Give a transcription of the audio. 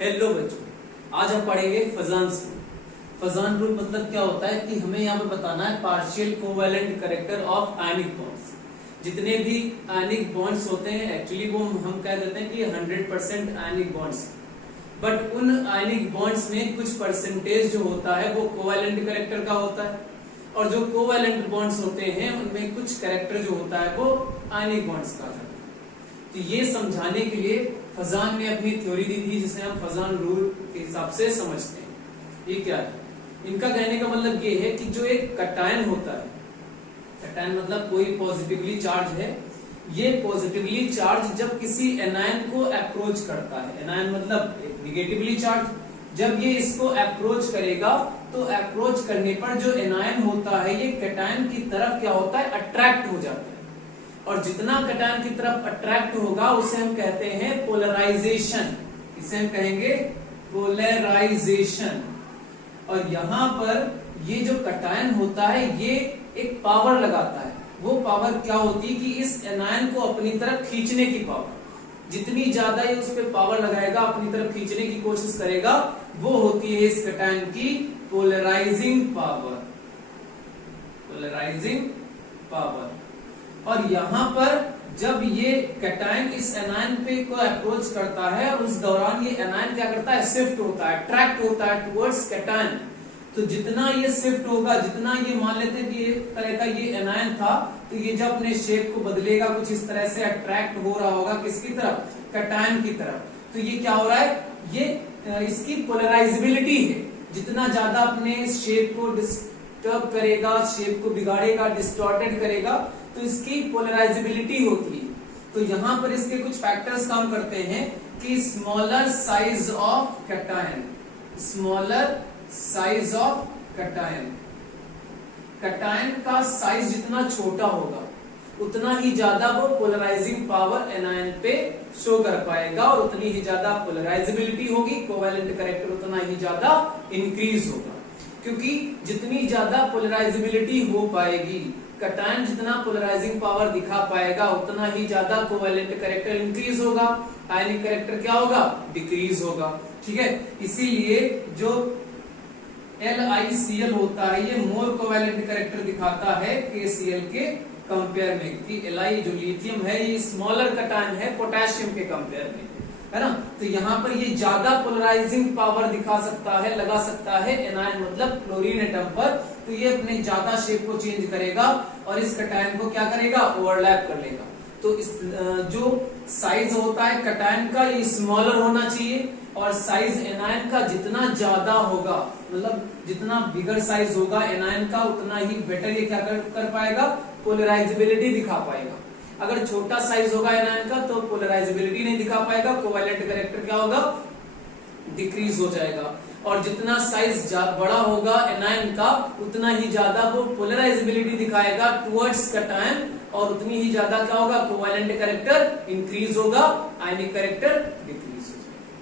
Hello बच्चों, आज हम पढ़ेंगे फजान रूल। फजान रूल मतलब क्या होता है कि हमें यहाँ पे बताना है partial covalent character of ionic bonds. जितने भी आयनिक बॉन्ड्स होते हैं एक्चुअली वो हम कह देते हैं कि 100% आयनिक बॉन्ड्स, बट उन आयनिक बॉन्ड्स में कुछ परसेंटेज जो होता है वो कोवेलेंट कैरेक्टर का होता है, और जो कोवेलेंट बॉन्ड्स होते हैं उनमें कुछ कैरेक्टर जो होता है वो आयनिक बॉन्ड्स का होता है। तो ये समझाने के लिए फजान ने अपनी थ्योरी दी थी जिसे हम फजान रूल के हिसाब से समझते हैं। ये क्या है? इनका कहने का मतलब ये है कि जो एक कटायन होता है, कटायन मतलब कोई पॉजिटिवली चार्ज है, ये पॉजिटिवली चार्ज जब किसी एनायन को अप्रोच करता है, एनायन मतलब एक निगेटिवली चार्ज, जब ये इसको अप्रोच करेगा तो अप्रोच करने पर जो एनायन होता है ये कटायन की तरफ क्या होता है, अट्रैक्ट हो जाता है, और जितना कटायन की तरफ अट्रैक्ट होगा उसे हम कहते हैं पोलराइजेशन। इसे हम कहेंगे पोलराइजेशन। और यहां पर ये जो कटायन होता है ये एक पावर लगाता है। वो पावर क्या होती है कि इस एनायन को अपनी तरफ खींचने की पावर, जितनी ज्यादा ये उस पर पावर लगाएगा, अपनी तरफ खींचने की कोशिश करेगा, वो होती है इस कटायन की पोलराइजिंग पावर। Polarising power. और यहां पर जब ये कटायन इस एनायन पे को अप्रोच करता है, उस दौरान ये एनायन क्या करता है, शिफ्ट होता है, अट्रैक्ट होता है टुवर्ड्स कटायन। तो जितना ये शिफ्ट होगा, जितना ये मान लेते हैं कि एक तरह का ये एनायन था, तो ये जब अपने शेप को बदलेगा कुछ इस तरह से अट्रैक्ट हो रहा होगा किसकी तरफ, कटायन की तरफ। तो ये क्या हो रहा है, ये इसकी पोलराइजेबिलिटी है। जितना ज्यादा अपने शेप को डिस्टर्ब करेगा, शेप को बिगाड़ेगा, डिस्टॉर्टेड करेगा, तो इसकी पोलराइजेबिलिटी होती है। तो यहां पर इसके कुछ फैक्टर्स काम करते हैं कि smaller size of cation, smaller size of cation, cation का साइज जितना छोटा होगा उतना ही ज्यादा वो पोलराइजिंग पावर एनायन पे शो कर पाएगा, और उतनी ही ज्यादा पोलराइजेबिलिटी होगी, कोवेलेंट कैरेक्टर उतना ही ज्यादा इंक्रीज होगा। क्योंकि जितनी ज्यादा पोलराइजेबिलिटी हो पाएगी, कटायन जितना पोलराइजिंग पावर दिखा पाएगा, उतना ही ज्यादा कोवेलेंट कैरेक्टर इंक्रीज होगा, आयनिक कैरेक्टर क्या होगा, डिक्रीज होगा। ठीक है, इसीलिए जो LiCl होता है ये मोर कोवेलेंट कैरेक्टर दिखाता है KCl के कंपेयर में, कि Li जो लिथियम है ये स्मॉलर कटायन है पोटेशियम के कंपेयर में, है ना। तो यहाँ पर ये ज्यादा पोलराइजिंग पावर दिखा सकता है, लगा सकता है एनायन मतलब क्लोरीन एटम पर। तो ये अपने ज्यादा शेप को चेंज करेगा और इस कटायन को क्या करेगा, ओवरलैप कर लेगा। तो इस जो साइज होता है कटायन का ये स्मॉलर होना चाहिए, और साइज एनायन का जितना ज्यादा होगा, मतलब जितना बिगर साइज होगा एनायन का, उतना ही बेटर ये क्या कर पाएगा, पोलराइजेबिलिटी दिखा पाएगा। अगर छोटा साइज होगा एनायन का तो पोलराइजेबिलिटी नहीं दिखा पाएगा, कोवेलेंट कैरेक्टर क्या होगा, डिक्रीज हो जाएगा। और जितना साइज बड़ा होगा एनायन का, उतना ही ज्यादा वो पोलराइजेबिलिटी दिखाएगा टुवर्ड्स कटायन, और उतनी ही ज्यादा क्या होगा, कोवेलेंट कैरेक्टर इंक्रीज होगा, आयनिक कैरेक्टर डिक्रीज।